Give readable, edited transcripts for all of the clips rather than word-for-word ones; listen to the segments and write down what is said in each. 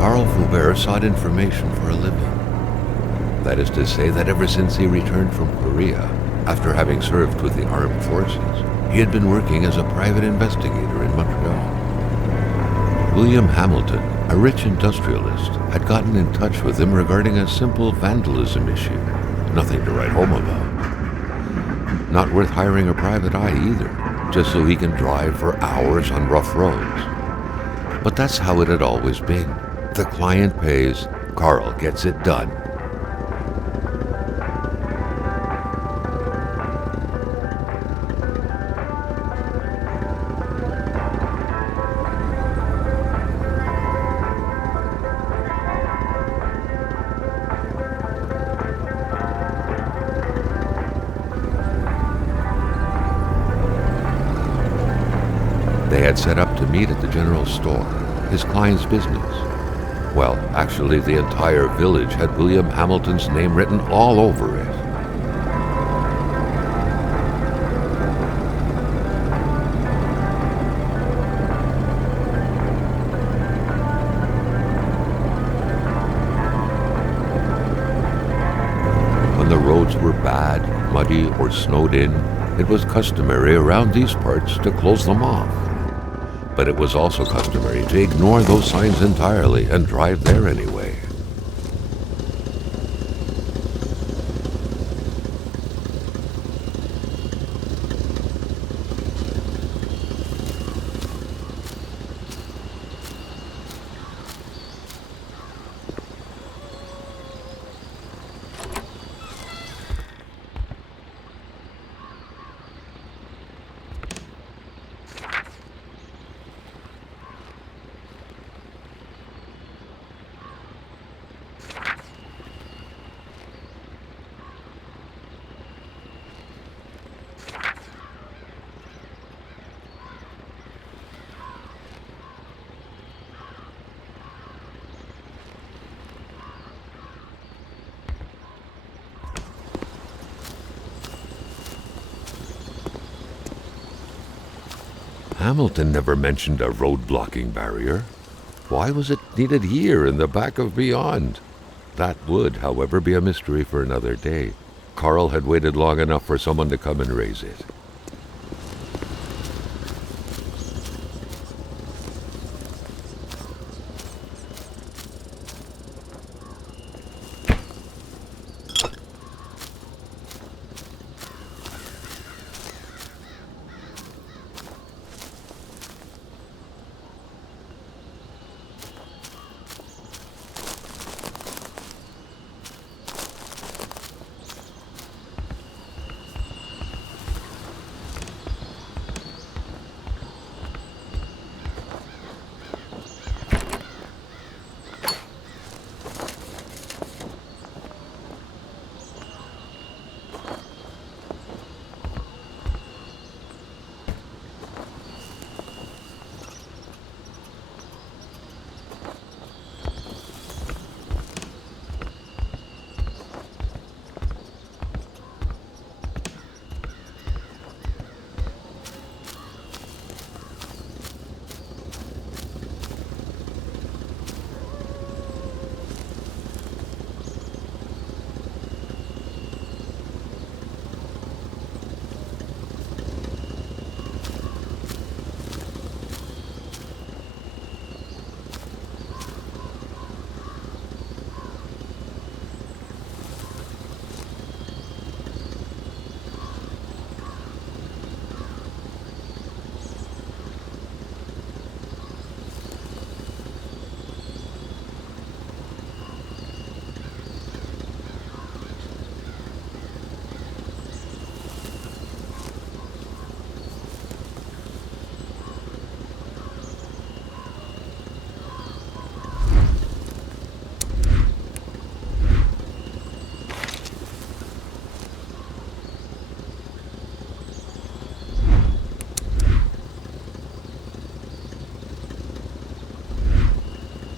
Carl Foubert sought information for a living. That is to say that ever since he returned from Korea, after having served with the armed forces, he had been working as a private investigator in Montreal. William Hamilton, a rich industrialist, had gotten in touch with him regarding a simple vandalism issue. Nothing to write home about. Not worth hiring a private eye either, just so he can drive for hours on rough roads. But that's how it had always been. The client pays, Carl gets it done. They had set up to meet at the general store, his client's business. Well, actually, the entire village had William Hamilton's name written all over it. When the roads were bad, muddy, or snowed in, it was customary around these parts to close them off. But it was also customary to ignore those signs entirely and drive there anyway. Hamilton never mentioned a road-blocking barrier. Why was it needed here in the back of Beyond? That would, however, be a mystery for another day. Carl had waited long enough for someone to come and raise it.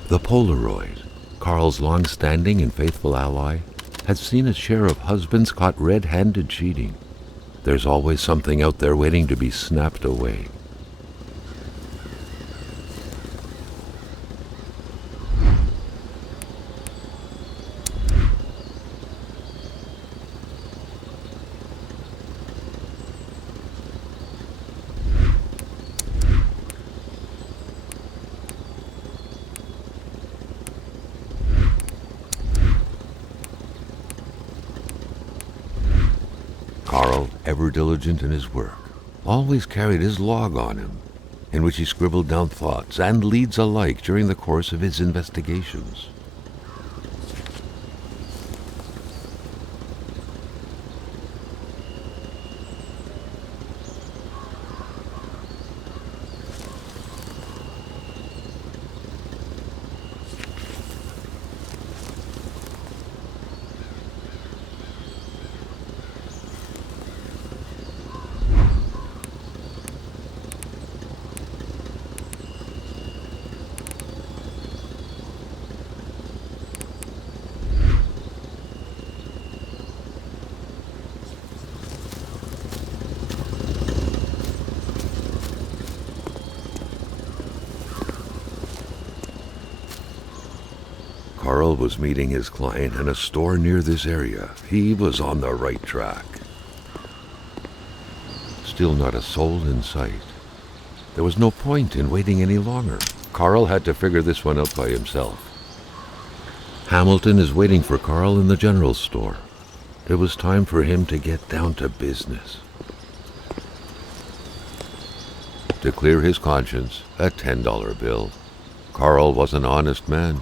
The Polaroid, Carl's long-standing and faithful ally, had seen its share of husbands caught red-handed cheating. There's always something out there waiting to be snapped away. Carl, ever diligent in his work, always carried his log on him, in which he scribbled down thoughts and leads alike during the course of his investigations. Carl was meeting his client in a store near this area. He was on the right track. Still not a soul in sight. There was no point in waiting any longer. Carl had to figure this one out by himself. Hamilton is waiting for Carl in the general store. It was time for him to get down to business. To clear his conscience, a $10 bill. Carl was an honest man.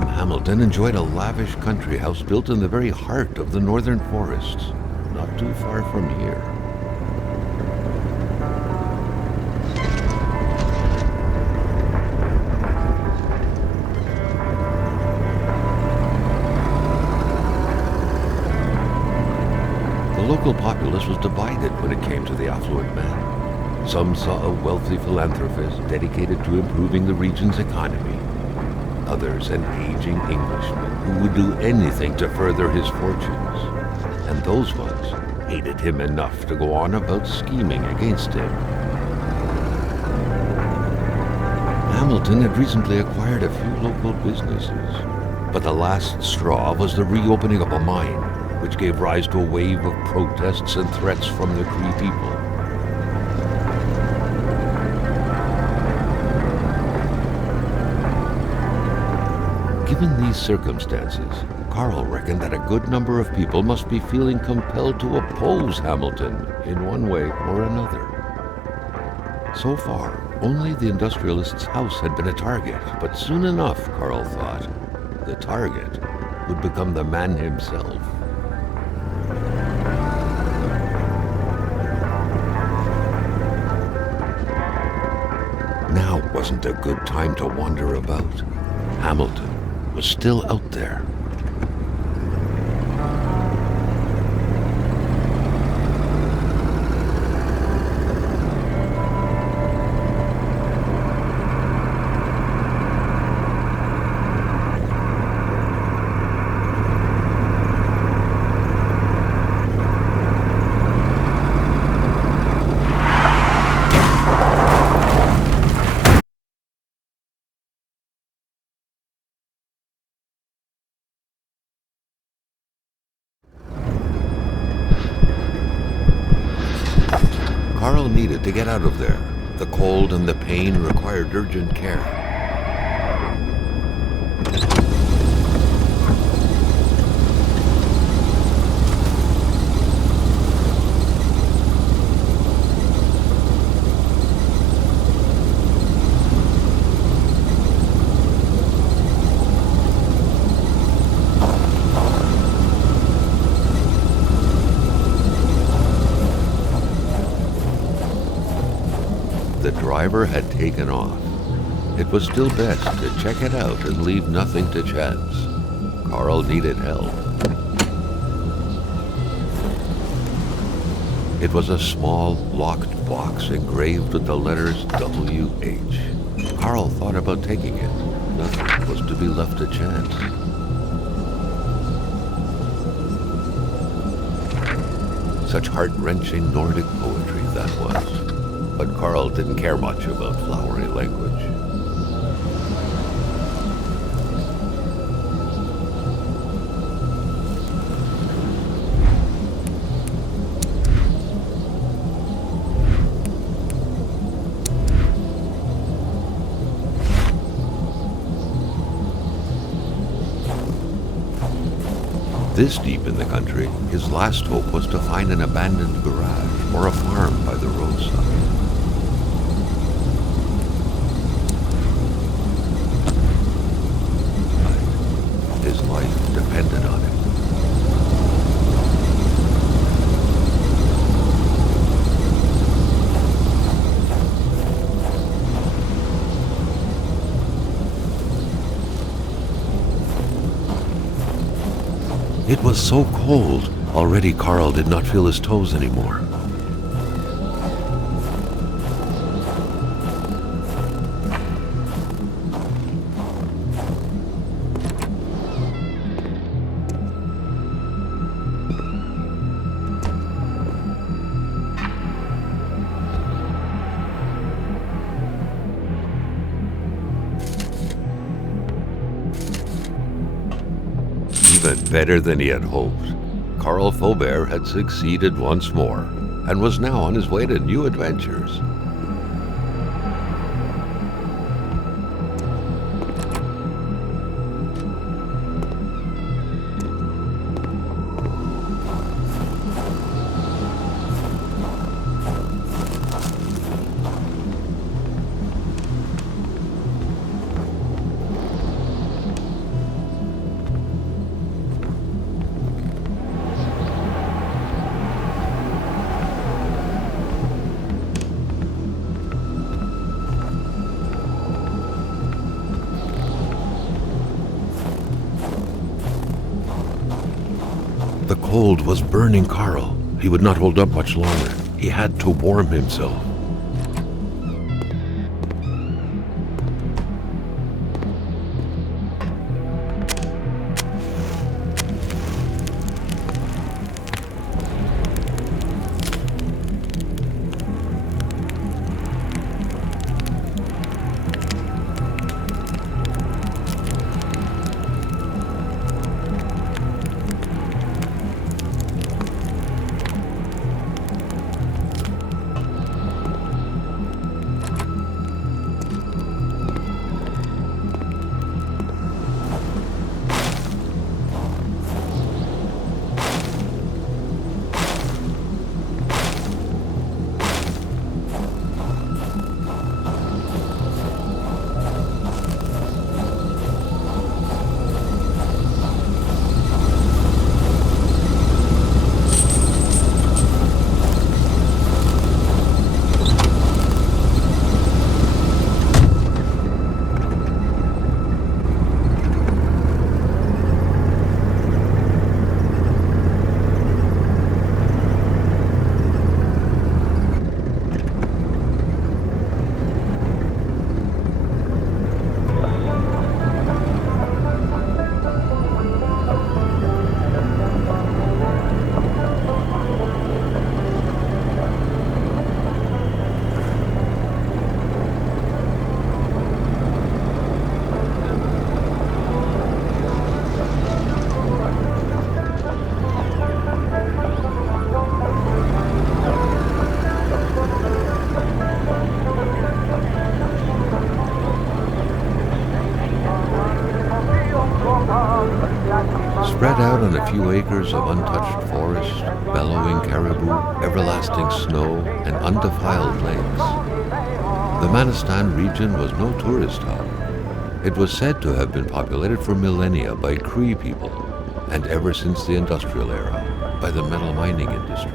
Hamilton enjoyed a lavish country house built in the very heart of the northern forests, not too far from here. The local populace was divided when it came to the affluent man. Some saw a wealthy philanthropist dedicated to improving the region's economy. Others an aging Englishman who would do anything to further his fortunes. And those ones hated him enough to go on about scheming against him. Hamilton had recently acquired a few local businesses, but the last straw was the reopening of a mine, which gave rise to a wave of protests and threats from the Cree people. Given these circumstances, Carl reckoned that a good number of people must be feeling compelled to oppose Hamilton in one way or another. So far, only the industrialist's house had been a target, but soon enough, Carl thought, the target would become the man himself. Now wasn't a good time to wander about. Hamilton was still out there. Carl needed to get out of there. The cold and the pain required urgent care. The driver had taken off. It was still best to check it out and leave nothing to chance. Carl needed help. It was a small, locked box engraved with the letters W.H. Carl thought about taking it. Nothing was to be left to chance. Such heart-wrenching Nordic poetry that was. But Carl didn't care much about flowery language. This deep in the country, his last hope was to find an abandoned garage or a farm by the roadside. His life depended on it. It was so cold. Already Carl did not feel his toes anymore. Even better than he had hoped. Carl Faubert had succeeded once more, and was now on his way to new adventures. The cold was burning Carl. He would not hold up much longer. He had to warm himself. Spread out on a few acres of untouched forest, bellowing caribou, everlasting snow, and undefiled lakes. The MANASTAN region was no tourist hub. It was said to have been populated for millennia by Cree people, and ever since the industrial era, by the metal mining industry.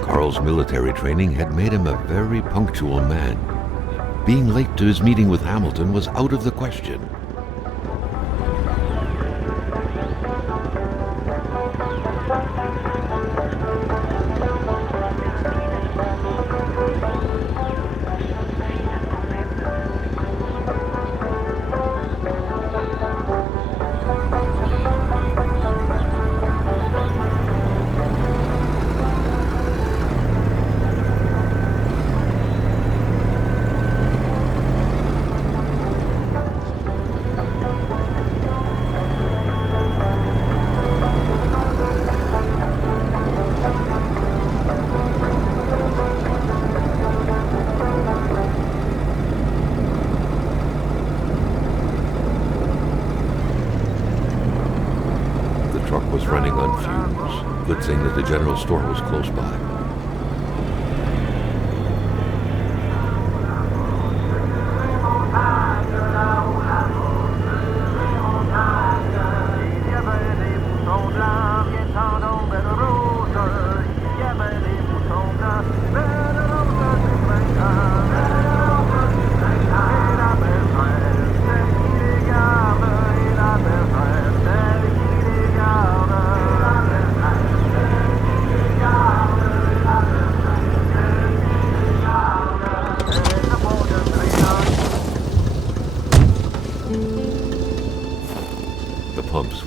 Carl's military training had made him a very punctual man. Being late to his meeting with Hamilton was out of the question. running on fumes. Good thing that the general store was close by.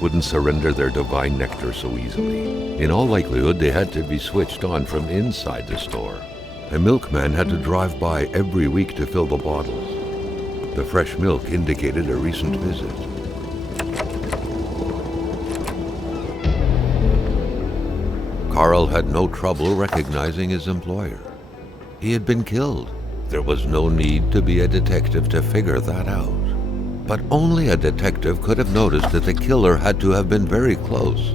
Wouldn't surrender their divine nectar so easily. In all likelihood, they had to be switched on from inside the store. A milkman had to drive by every week to fill the bottles. The fresh milk indicated a recent visit. Carl had no trouble recognizing his employer. He had been killed. There was no need to be a detective to figure that out. But only a detective could have noticed that the killer had to have been very close,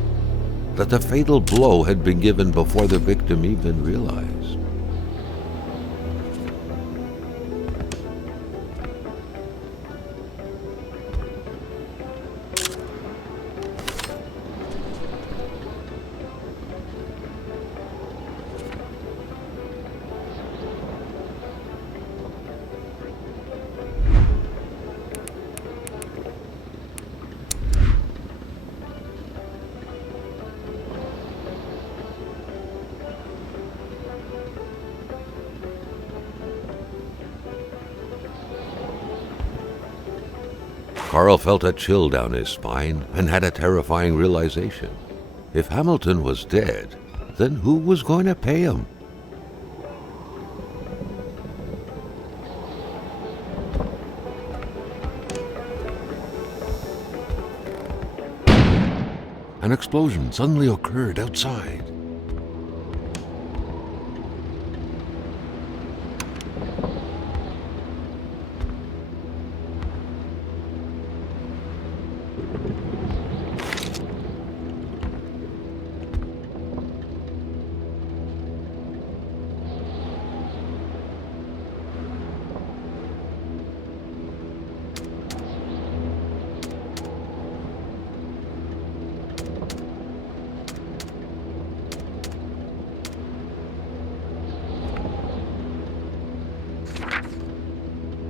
that the fatal blow had been given before the victim even realized. Carl felt a chill down his spine and had a terrifying realization. If Hamilton was dead, then who was going to pay him? An explosion suddenly occurred outside.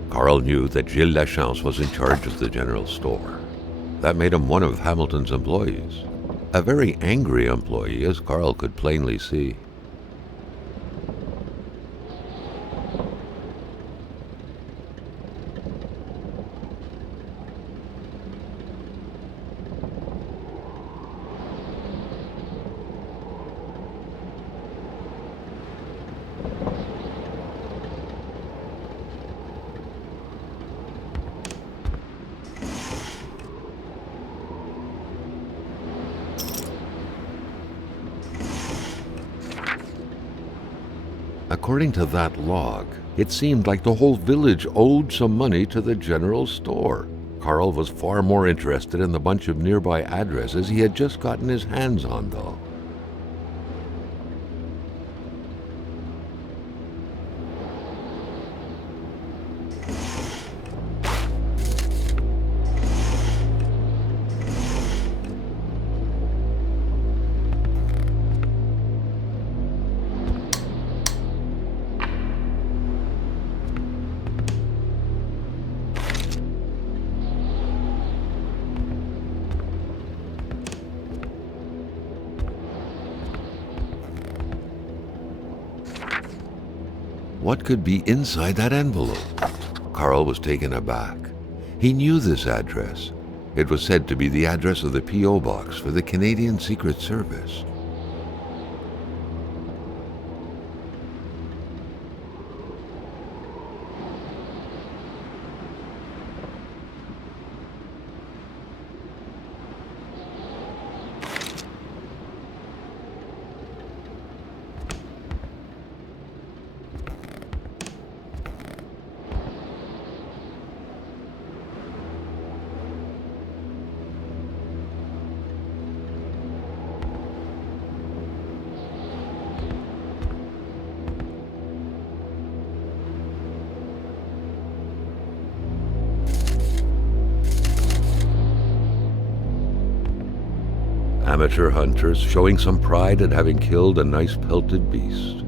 Carl knew that Gilles Lachance was in charge of the general store. That made him one of Hamilton's employees. A very angry employee, as Carl could plainly see. According to that log, it seemed like the whole village owed some money to the general store. Carl was far more interested in the bunch of nearby addresses he had just gotten his hands on, though. What could be inside that envelope? Carl was taken aback. He knew this address. It was said to be the address of the P.O. box for the Canadian Secret Service. Amateur hunters showing some pride at having killed a nice pelted beast.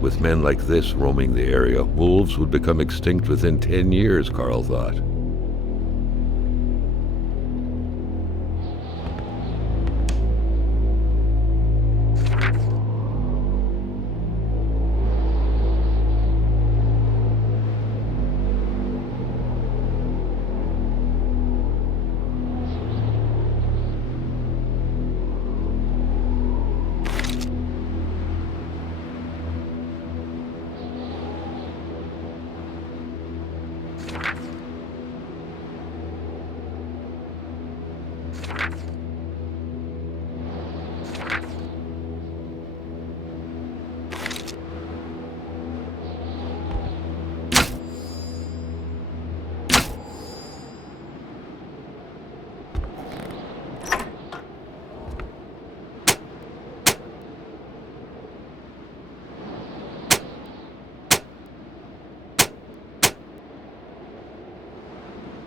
With men like this roaming the area, wolves would become extinct within 10 years, Carl thought.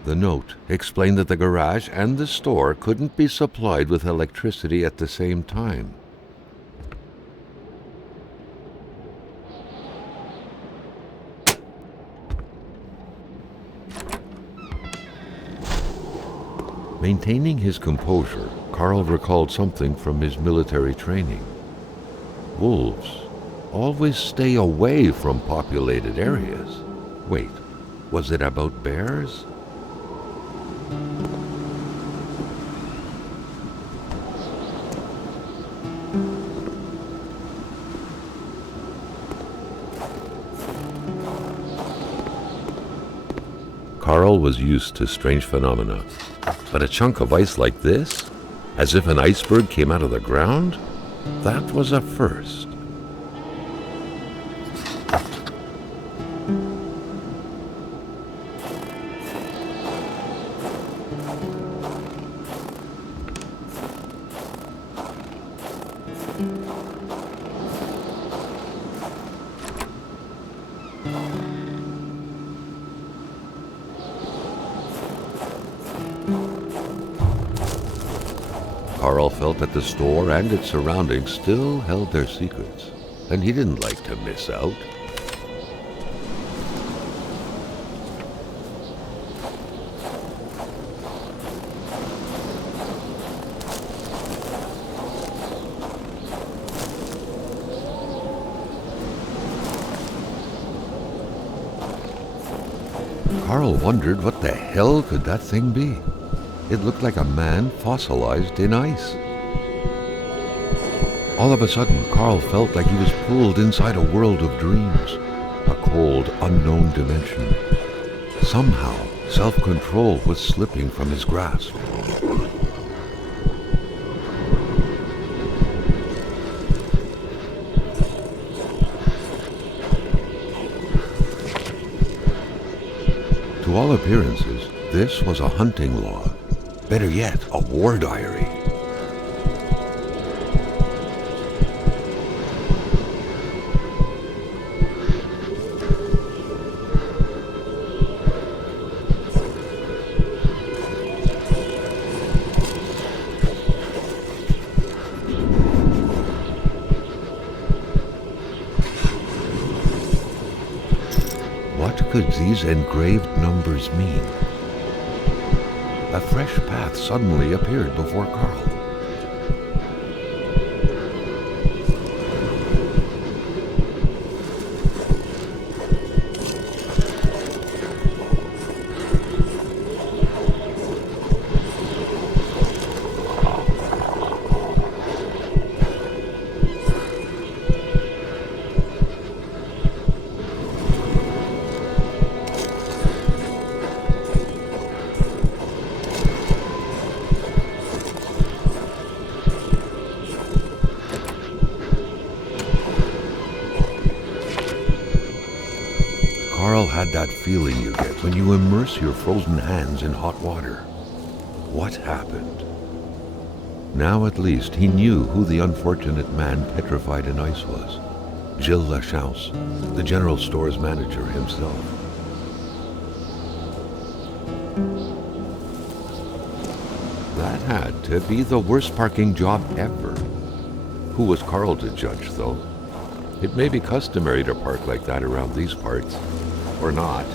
The note explained that the garage and the store couldn't be supplied with electricity at the same time. Maintaining his composure, Carl recalled something from his military training. Wolves always stay away from populated areas. Wait, was it about bears? Carl was used to strange phenomena, but a chunk of ice like this, as if an iceberg came out of the ground, that was a first. Carl felt that the store and its surroundings still held their secrets, and he didn't like to miss out. Carl wondered what the hell could that thing be. It looked like a man fossilized in ice. All of a sudden, Carl felt like he was pulled inside a world of dreams, a cold, unknown dimension. Somehow, self-control was slipping from his grasp. To all appearances, this was a hunting log. Better yet, a war diary. What could these engraved numbers mean? A fresh path suddenly appeared before Carl. Carl had that feeling you get when you immerse your frozen hands in hot water. What happened? Now at least he knew who the unfortunate man petrified in ice was. GILLES, the general store's manager himself. That That had to be the worst parking job ever. Who was Carl to judge, though? It may be customary to park like that around these parts. Or not.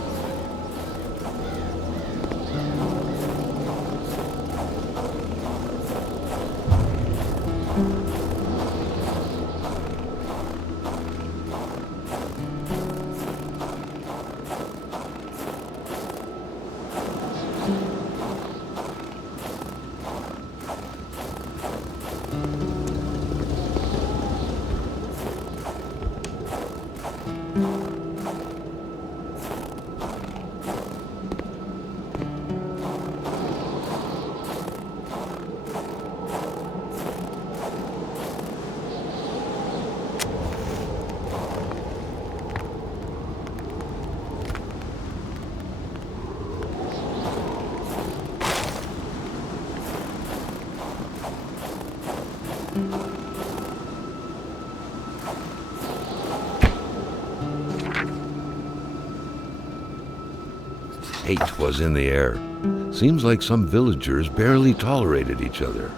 Hate was in the air. Seems like some villagers barely tolerated each other.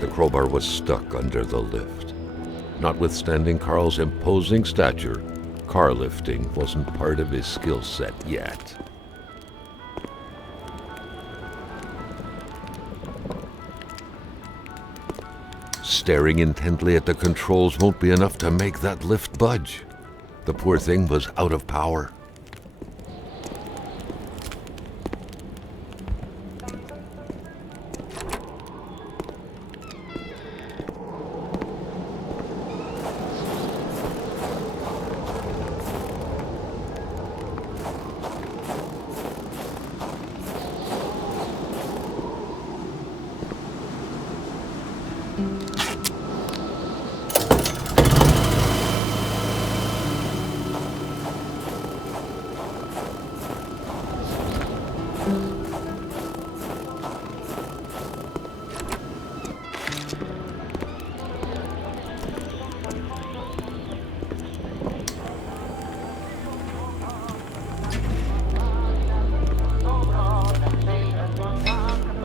The crowbar was stuck under the lift. Notwithstanding Carl's imposing stature, Car lifting wasn't part of his skill set yet. Staring intently at the controls won't be enough to make that lift budge. The poor thing was out of power.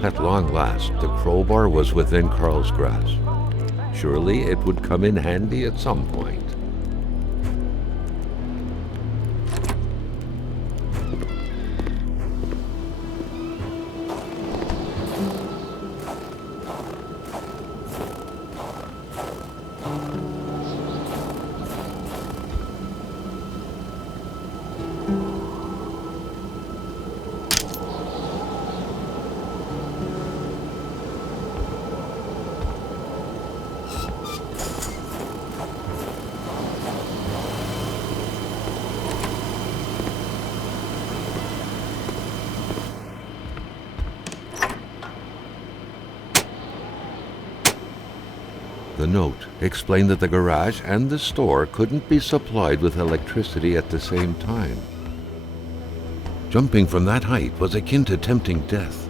At long last, the crowbar was within Carl's grasp. Surely it would come in handy at some point. The note explained that the garage and the store couldn't be supplied with electricity at the same time. Jumping from that height was akin to tempting death.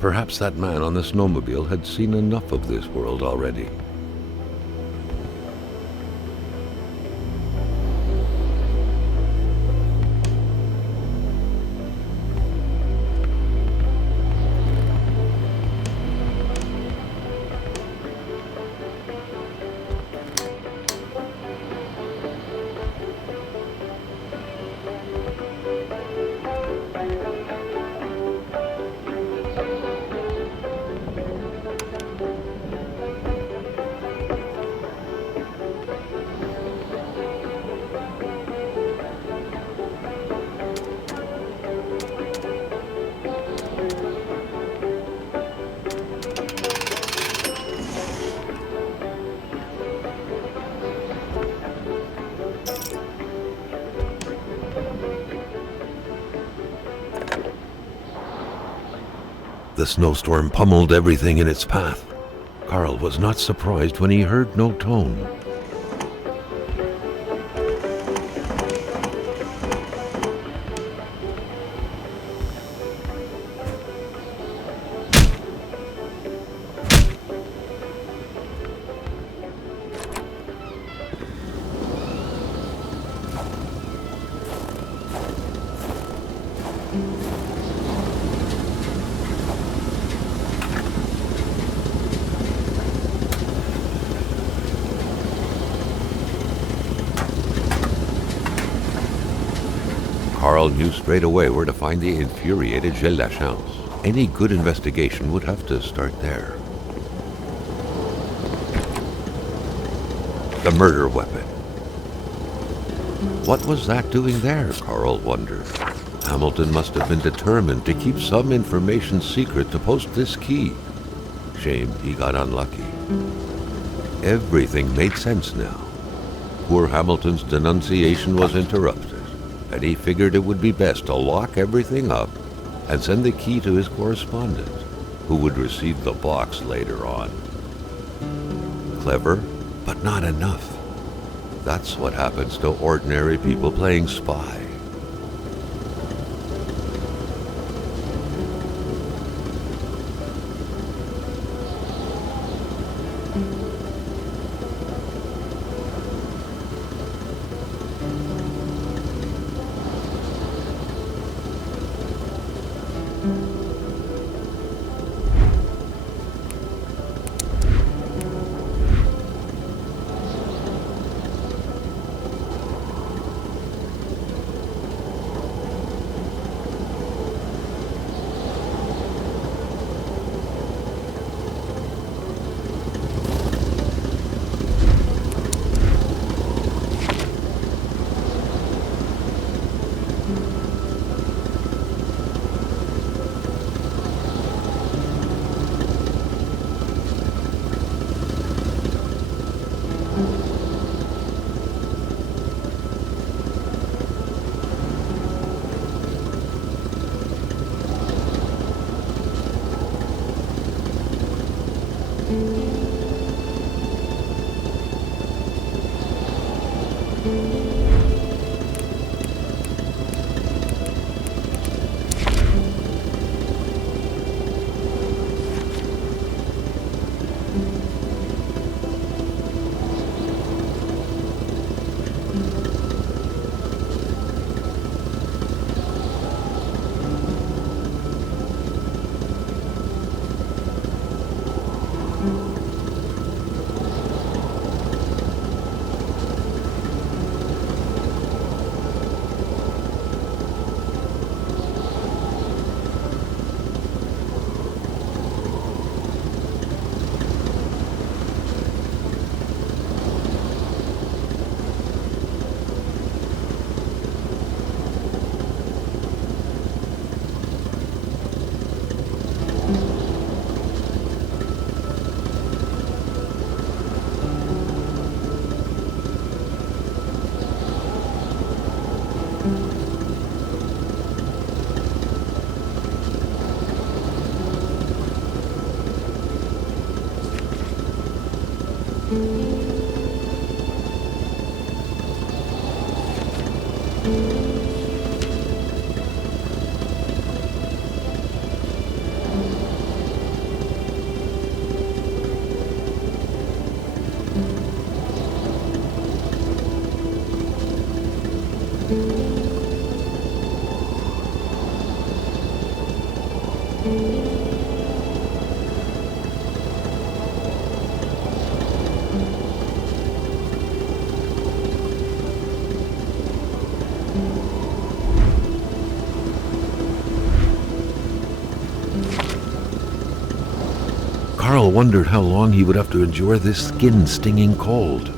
Perhaps that man on the snowmobile had seen enough of this world already. The snowstorm pummeled everything in its path. Carl was not surprised when he heard no tone. Carl knew straight away where to find the infuriated GILLES. Any good investigation would have to start there. The murder weapon. What was that doing there, Carl wondered. Hamilton must have been determined to keep some information secret to post this key. Shame he got unlucky. Everything made sense now. Poor Hamilton's denunciation was interrupted, and he figured it would be best to lock everything up and send the key to his correspondent, who would receive the box later on. Clever, but not enough. That's what happens to ordinary people playing spy. Carl wondered how long he would have to endure this skin-stinging cold.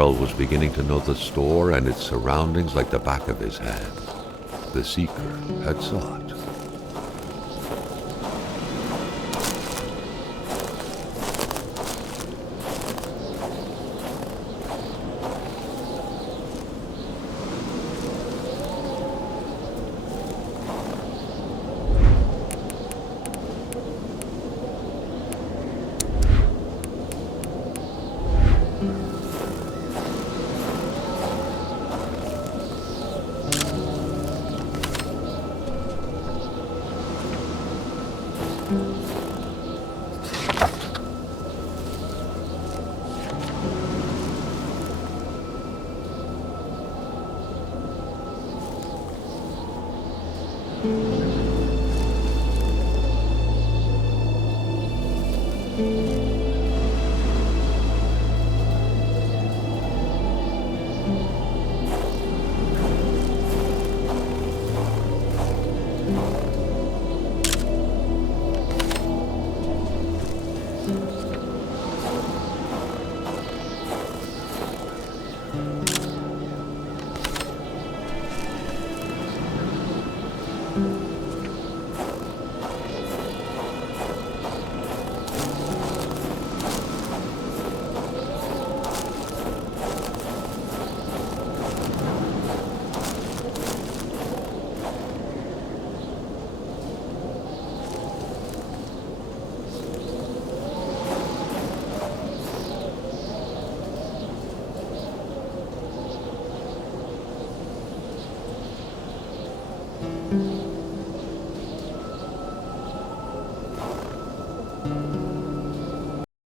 Carl was beginning to know the store and its surroundings like the back of his hand. The Seeker had sought.